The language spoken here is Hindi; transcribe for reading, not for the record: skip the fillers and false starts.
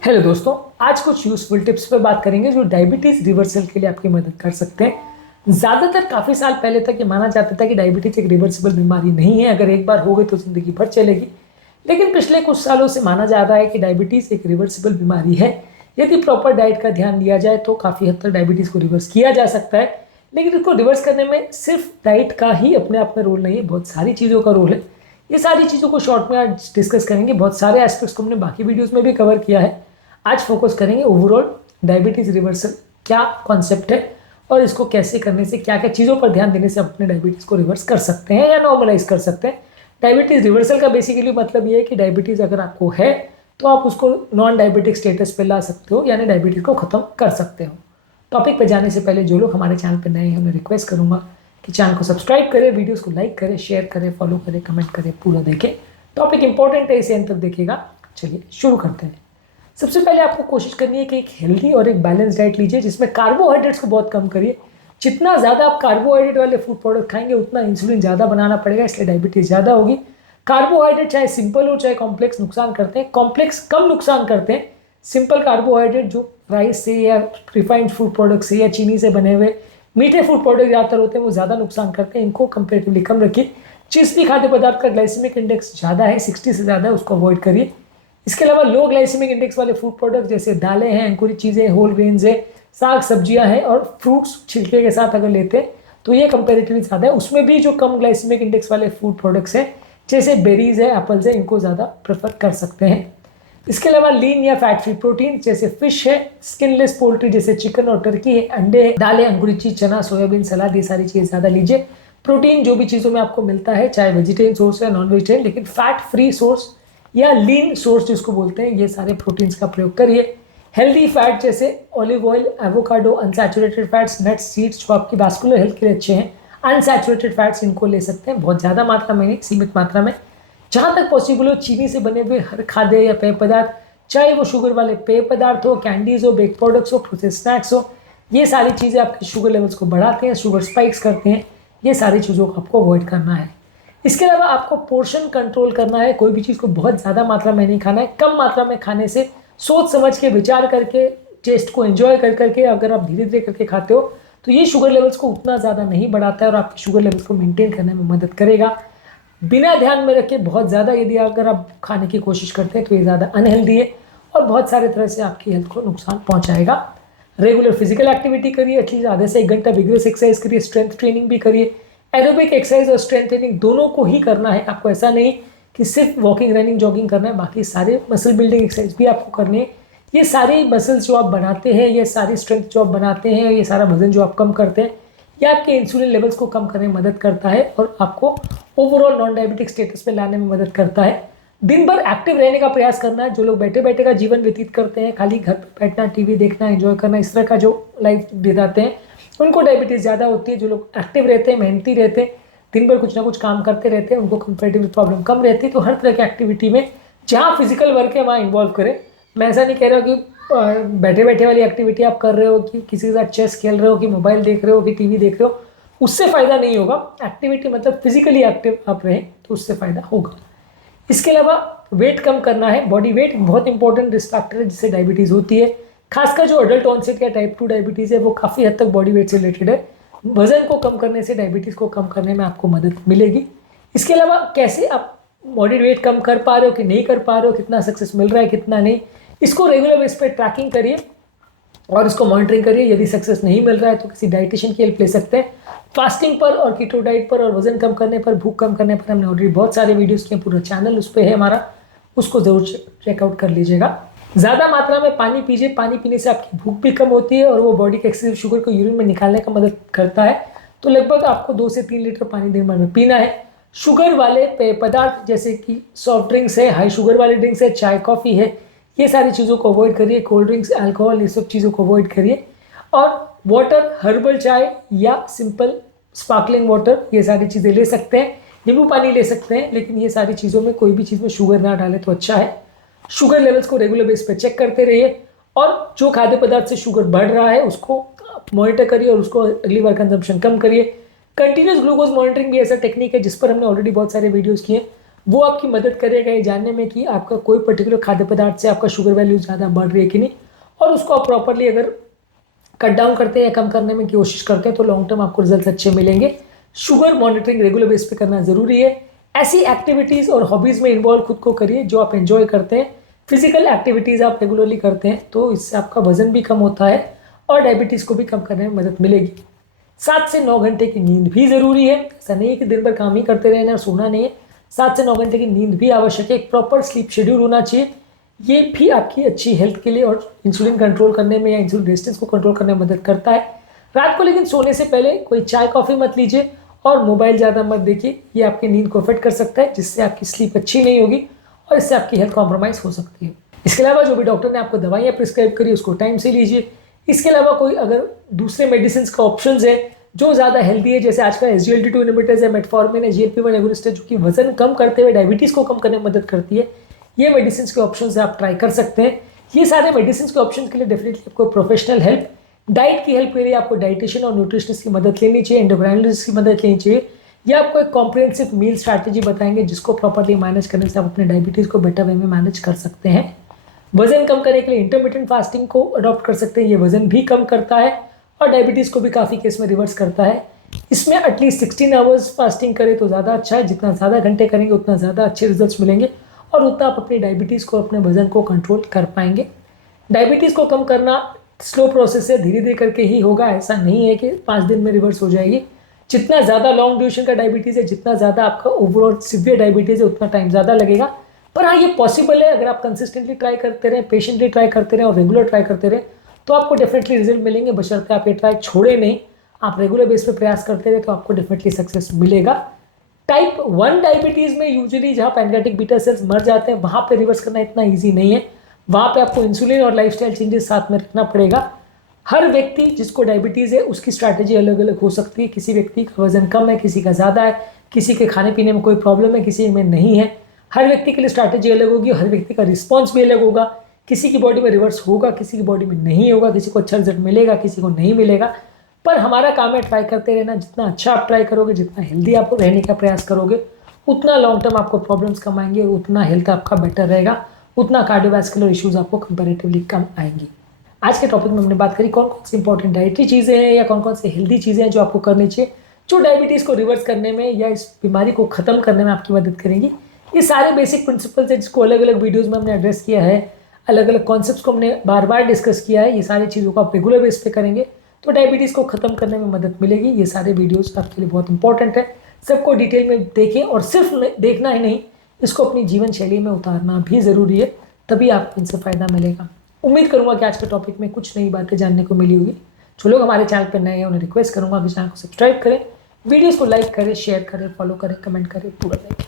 हेलो दोस्तों, आज कुछ यूजफुल टिप्स पर बात करेंगे जो डायबिटीज रिवर्सल के लिए आपकी मदद कर सकते हैं। ज़्यादातर काफ़ी साल पहले तक ये माना जाता था कि डायबिटीज एक रिवर्सिबल बीमारी नहीं है, अगर एक बार हो गई तो ज़िंदगी भर चलेगी। लेकिन पिछले कुछ सालों से माना जा रहा है कि डायबिटीज एक रिवर्सिबल बीमारी है। यदि प्रॉपर डाइट का ध्यान लिया जाए तो काफ़ी हद तक डायबिटीज को रिवर्स किया जा सकता है। लेकिन इसको रिवर्स करने में सिर्फ डाइट का ही अपने आप में रोल नहीं है, बहुत सारी चीज़ों का रोल है। ये सारी चीज़ों को शॉर्ट में आज डिस्कस करेंगे। बहुत सारे एस्पेक्ट्स को हमने बाकी वीडियोस में भी कवर किया है। आज फोकस करेंगे ओवरऑल डायबिटीज रिवर्सल क्या कॉन्सेप्ट है और इसको कैसे करने से क्या क्या चीज़ों पर ध्यान देने से अपने डायबिटीज़ को रिवर्स कर सकते हैं या नॉर्मलाइज कर सकते हैं। डायबिटीज़ रिवर्सल का बेसिकली मतलब ये है कि डायबिटीज़ अगर आपको है तो आप उसको नॉन डायबिटिक स्टेटस पे ला सकते हो, यानी डायबिटीज़ को ख़त्म कर सकते हो। टॉपिक पे जाने से पहले जो लोग हमारे चैनल पर नए हैं, मैं रिक्वेस्ट करूँगा कि चैनल को सब्सक्राइब करें, वीडियोज़ को लाइक करें, शेयर करें, फॉलो करें, कमेंट करें, पूरा देखें। टॉपिक इंपॉर्टेंट है, इसे अंत तक देखिएगा। चलिए शुरू करते हैं। सबसे पहले आपको कोशिश करनी है कि एक हेल्दी और एक बैलेंस डाइट लीजिए जिसमें कार्बोहाइड्रेट्स को बहुत कम करिए। जितना ज़्यादा आप कार्बोहाइड्रेट वाले फूड प्रोडक्ट खाएंगे उतना इंसुलिन ज़्यादा बनाना पड़ेगा, इसलिए डायबिटीज़ ज़्यादा होगी। कार्बोहाइड्रेट चाहे सिंपल हो चाहे कॉम्प्लेक्स नुकसान करते हैं, कॉम्प्लेक्स कम नुकसान करते हैं। सिंपल कार्बोहाइड्रेट जो राइस से या रिफाइंड फूड प्रोडक्ट से या चीनी से बने हुए मीठे फूड प्रोडक्ट ज़्यादातर होते हैं, वो ज़्यादा नुकसान करते हैं, इनको कंपेरेटिवली कम रखिए। जिस भी खाद्य पदार्थ का ग्लाइसेमिक इंडेक्स ज़्यादा है, 60 से ज़्यादा है, उसको अवॉइड करिए। इसके अलावा लो ग्लाइसेमिक इंडेक्स वाले फूड प्रोडक्ट जैसे दालें हैं, अंकुरित चीज़ें, होल ग्रेन्स है, साग सब्जियां हैं और फ्रूट्स छिलके के साथ अगर लेते हैं तो ये कंपेरेटिवली ज़्यादा है। उसमें भी जो कम ग्लाइसेमिक इंडेक्स वाले फूड प्रोडक्ट्स हैं जैसे बेरीज है, एप्पल्स है, इनको ज़्यादा प्रेफर कर सकते हैं। इसके अलावा लीन या फैट फ्री प्रोटीन जैसे फिश है, स्किनलेस पोल्ट्री जैसे चिकन और टर्की है, अंडे है, दालें, अंकुरित चीज, चना, सोयाबीन, सलाद, ये सारी चीज़ें ज़्यादा लीजिए। प्रोटीन जो भी चीज़ों में आपको मिलता है, चाहे वेजिटेरियन सोर्स है नॉन वेजिटेरियन, लेकिन फैट फ्री सोर्स या लीन सोर्स जिसको बोलते हैं, ये सारे प्रोटीन्स का प्रयोग करिए। हेल्दी फैट जैसे olive oil, avocado, unsaturated fats, nuts, seeds जो आपकी वास्कुलर हेल्थ के लिए अच्छे हैं, अनसैचुरेटेड फैट्स इनको ले सकते हैं, बहुत ज़्यादा मात्रा में नहीं, सीमित मात्रा में। जहाँ तक पॉसिबल हो चीनी से बने हुए हर खाद्य या पेय पदार्थ, चाहे वो शुगर वाले पेय पदार्थ हो, कैंडीज हो, बेक प्रोडक्ट्स हो, प्रोसेस स्नैक्स हो, ये सारी चीज़ें आपके शुगर लेवल्स को बढ़ाते हैं, शुगर स्पाइक्स करते हैं। ये सारी चीज़ों को आपको अवॉइड करना है। इसके अलावा आपको पोर्शन कंट्रोल करना है, कोई भी चीज़ को बहुत ज़्यादा मात्रा में नहीं खाना है। कम मात्रा में खाने से सोच समझ के, विचार करके, टेस्ट को एंजॉय कर करके अगर आप धीरे धीरे करके खाते हो तो ये शुगर लेवल्स को उतना ज़्यादा नहीं बढ़ाता है और आपके शुगर लेवल्स को मेंटेन करने में मदद करेगा। बिना ध्यान में रखे बहुत ज़्यादा यदि अगर आप खाने की कोशिश करते हैं तो ये ज़्यादा अनहेल्दी है और बहुत सारे तरह से आपकी हेल्थ को नुकसान पहुंचाएगा। रेगुलर फिजिकल एक्टिविटी करिए, एटलीस्ट आधे से 1 घंटा विग्रेस एक्सरसाइज करिए, स्ट्रेंथ ट्रेनिंग भी करिए। एरोबिक एक्सरसाइज और स्ट्रेंथ ट्रेनिंग दोनों को ही करना है आपको, ऐसा नहीं कि सिर्फ वॉकिंग, रनिंग, जॉगिंग करना है, बाकी सारे मसल बिल्डिंग एक्सरसाइज भी आपको करनी है। ये सारी मसल्स जो आप बनाते हैं, ये सारी स्ट्रेंथ जो आप बनाते हैं, ये सारा वजन जो आप कम करते हैं, ये आपके इंसुलिन लेवल्स को कम करने में मदद करता है और आपको ओवरऑल नॉन डायबिटिक स्टेटस में लाने में मदद करता है। दिन भर एक्टिव रहने का प्रयास करना है। जो लोग बैठे बैठे का जीवन व्यतीत करते हैं, खाली घर पर बैठना, टीवी देखना, एंजॉय करना, इस तरह का जो लाइफ बिताते हैं, उनको डायबिटीज़ ज़्यादा होती है। जो लोग एक्टिव रहते हैं, मेहनती रहते हैं, दिन भर कुछ ना कुछ काम करते रहते हैं, उनको कंपेरेटिव प्रॉब्लम कम रहती है। तो हर तरह की एक्टिविटी में जहाँ फिजिकल वर्क है वहाँ इन्वॉल्व करें। मैं ऐसा नहीं कह रहा कि बैठे बैठे वाली एक्टिविटी आप कर रहे हो, कि किसी के साथ चेस खेल रहे हो, कि मोबाइल देख रहे हो, कि टीवी देख रहे हो, उससे फ़ायदा नहीं होगा। एक्टिविटी मतलब फिजिकली एक्टिव आप रहें तो उससे फ़ायदा होगा। इसके अलावा वेट कम करना है। बॉडी वेट बहुत इंपॉर्टेंट रिस्क फैक्टर है जिससे डायबिटीज़ होती है। खासकर जो अडल्ट ऑनसेट या टाइप 2 डायबिटीज़ है वो काफ़ी हद तक बॉडी वेट से रिलेटेड है। वजन को कम करने से डायबिटीज़ को कम करने में आपको मदद मिलेगी। इसके अलावा कैसे आप बॉडी वेट कम कर पा रहे हो कि नहीं कर पा रहे हो, कितना सक्सेस मिल रहा है कितना नहीं, इसको रेगुलर बेस पे ट्रैकिंग करिए और इसको मॉनिटरिंग करिए। यदि सक्सेस नहीं मिल रहा है तो किसी डाइटिशियन की हेल्प ले सकते हैं। फास्टिंग पर और कीटो डाइट पर और वजन कम करने पर, भूख कम करने पर हमने ऑलरेडी बहुत सारे वीडियोस किए, पूरा चैनल उस पर है हमारा, उसको ज़रूर चेकआउट कर लीजिएगा। ज़्यादा मात्रा में पानी पीजिए। पानी पीने से आपकी भूख भी कम होती है और वो बॉडी के एक्सेसिव शुगर को यूरिन में निकालने का मदद करता है। तो लगभग आपको 2 से 3 लीटर पानी दिन भर में पीना है। शुगर वाले पेय पदार्थ जैसे कि सॉफ्ट ड्रिंक्स है, हाई शुगर वाले ड्रिंक्स है, चाय कॉफ़ी है, ये सारी चीज़ों को अवॉइड करिए। कोल्ड ड्रिंक्स, अल्कोहल, ये सब चीज़ों को अवॉइड करिए। और वाटर, हर्बल चाय या सिंपल स्पार्कलिंग वाटर, ये सारी चीज़ें ले सकते हैं। नींबू पानी ले सकते हैं, लेकिन ये सारी चीज़ों में कोई भी चीज़ में शुगर ना डालें तो अच्छा है। शुगर लेवल्स को रेगुलर बेस पे चेक करते रहिए और जो खाद्य पदार्थ से शुगर बढ़ रहा है उसको मॉनिटर करिए और उसको अगली बार कंजम्पशन कम करिए। कंटिन्यूस ग्लूकोज मॉनिटरिंग भी ऐसा टेक्निक है जिस पर हमने ऑलरेडी बहुत सारे वीडियोस किए। वो आपकी मदद करेगा ये जानने में कि आपका कोई पर्टिकुलर खाद्य पदार्थ से आपका शुगर वैल्यू ज़्यादा बढ़ रही है कि नहीं, और उसको आप प्रॉपरली अगर कट डाउन करते हैं या कम करने में की कोशिश करते हैं तो लॉन्ग टर्म आपको रिजल्ट अच्छे मिलेंगे। शुगर मॉनिटरिंग रेगुलर बेस पे करना ज़रूरी है। ऐसी एक्टिविटीज़ और हॉबीज़ में इन्वॉल्व खुद को करिए जो आप एंजॉय करते हैं। फिजिकल एक्टिविटीज़ आप रेगुलरली करते हैं तो इससे आपका वजन भी कम होता है और डायबिटीज़ को भी कम करने में मदद मिलेगी। 7 से 9 घंटे की नींद भी ज़रूरी है। ऐसा नहीं है कि दिन भर काम ही करते रहना और सोना नहीं है। 7 से 9 घंटे की नींद भी आवश्यक है। एक प्रॉपर स्लीप शेड्यूल होना चाहिए। ये भी आपकी अच्छी हेल्थ के लिए और इंसुलिन कंट्रोल करने में या इंसुलिन रेजिस्टेंस को कंट्रोल करने में मदद करता है। रात को लेकिन सोने से पहले कोई चाय कॉफ़ी मत लीजिए और मोबाइल ज़्यादा मत देखिए। ये आपकी नींद को अफेक्ट कर सकता है, जिससे आपकी स्लीप अच्छी नहीं होगी और इससे आपकी हेल्थ कॉम्प्रोमाइज़ हो सकती है। इसके अलावा जो भी डॉक्टर ने आपको दवाइयाँ प्रिस्क्राइब करी उसको टाइम से लीजिए। इसके अलावा कोई अगर दूसरे मेडिसिन का ऑप्शन है जो ज़्यादा हेल्दी है, जैसे आजकल SGLT2 इनहिबिटर्स है, मेटफॉर्मिन है, GLP-1 एगोनिस्ट है, जो कि वजन कम करते हुए डायबिटीज़ को कम करने में मदद करती है, ये मेडिसिन के ऑप्शन आप ट्राई कर सकते हैं। ये सारे मेडिसिन के ऑप्शन के लिए डेफिनेटली आपको प्रोफेशनल हेल्प, डाइट की हेल्प के लिए आपको डाइटिशियन और न्यूट्रिशनिस्ट की मदद लेनी चाहिए, एंडोक्राइनोलॉजिस्ट की मदद लेनी चाहिए। ये आपको एक कॉम्प्रिहेंसिव मील स्ट्रैटेजी बताएंगे जिसको प्रॉपर्ली मैनेज करने से आप अपने डायबिटीज़ को बेटर वे में मैनेज कर सकते हैं। वजन कम करने के लिए इंटरमिटेंट फास्टिंग को अडॉप्ट कर सकते हैं। ये वजन भी कम करता है और डायबिटीज़ को भी काफ़ी केस में रिवर्स करता है। इसमें एटलीस्ट 16 आवर्स फास्टिंग करें तो ज़्यादा अच्छा है। जितना ज़्यादा घंटे करेंगे उतना ज़्यादा अच्छे रिजल्ट्स मिलेंगे और उतना आप अपनी डायबिटीज़ को, अपने वजन को कंट्रोल कर पाएंगे। डायबिटीज़ को कम करना स्लो प्रोसेस है, धीरे धीरे करके ही होगा। ऐसा नहीं है कि 5 दिन में रिवर्स हो जाएगी। जितना ज़्यादा लॉन्ग ड्यूरेशन का डायबिटीज़ है, जितना ज़्यादा आपका ओवरऑल सिवियर डायबिटीज़ है, उतना टाइम ज़्यादा लगेगा। पर हाँ, ये पॉसिबल है। अगर आप कंसिस्टेंटली ट्राई करते रहें, पेशेंटली ट्राई करते रहें और रेगुलर ट्राई करते रहें तो आपको डेफिनेटली रिजल्ट मिलेंगे, बशर्ते आप ये ट्राई छोड़े नहीं। आप रेगुलर बेस पे प्रयास करते रहे तो आपको डेफिनेटली सक्सेस मिलेगा। टाइप 1 डायबिटीज़ में यूजुअली जहाँ पैनक्रियाटिक बीटा सेल्स मर जाते हैं वहाँ पे रिवर्स करना इतना ईजी नहीं है। वहाँ पे आपको इंसुलिन और लाइफस्टाइल चेंजेस साथ में रखना पड़ेगा। हर व्यक्ति जिसको डायबिटीज़ है उसकी स्ट्रैटेजी अलग अलग हो सकती है। किसी व्यक्ति का वजन कम है, किसी का ज़्यादा है, किसी के खाने पीने में कोई प्रॉब्लम है, किसी में नहीं है। हर व्यक्ति के लिए स्ट्रैटेजी अलग होगी, हर व्यक्ति का रिस्पॉन्स भी अलग होगा। किसी की बॉडी में रिवर्स होगा, किसी की बॉडी में नहीं होगा, किसी को अच्छा रिजल्ट मिलेगा, किसी को नहीं मिलेगा। पर हमारा काम है ट्राई करते रहना। जितना अच्छा आप ट्राई करोगे, जितना हेल्दी आप रहने का प्रयास करोगे, उतना लॉन्ग टर्म आपको प्रॉब्लम्स कम आएंगे और उतना हेल्थ आपका बेटर रहेगा, उतना कार्डियोवैस्कुलर इश्यूज आपको कंपैरेटिवली कम आएंगी। आज के टॉपिक में हमने बात करी कौन कौन सी इंपॉर्टेंट डाइटरी चीज़ें हैं या कौन कौन सी हेल्दी चीज़ें हैं जो आपको करनी चाहिए, जो डायबिटीज़ को रिवर्स करने में या इस बीमारी को ख़त्म करने में आपकी मदद करेंगी। ये सारे बेसिक प्रिंसिपल्स हैं जिसको अलग अलग वीडियोज़ में हमने एड्रेस किया है, अलग अलग कॉन्सेप्ट्स को हमने बार बार डिस्कस किया है। ये सारी चीज़ों को आप रेगुलर बेस पे करेंगे तो डायबिटीज़ को ख़त्म करने में मदद मिलेगी। ये सारे वीडियोज़ आपके लिए बहुत इंपॉर्टेंट है। सबको डिटेल में देखें और सिर्फ देखना ही नहीं, इसको अपनी जीवन शैली में उतारना भी ज़रूरी है, तभी आपको इनसे फ़ायदा मिलेगा। उम्मीद करूंगा कि आज के टॉपिक में कुछ नई बातें जानने को मिली होगी। जो लोग हमारे चैनल पर नए हैं उन्हें रिक्वेस्ट करूंगा कि चैनल को सब्सक्राइब करें, वीडियोस को लाइक करें, शेयर करें, फॉलो करें, कमेंट करें, पूरा देखें।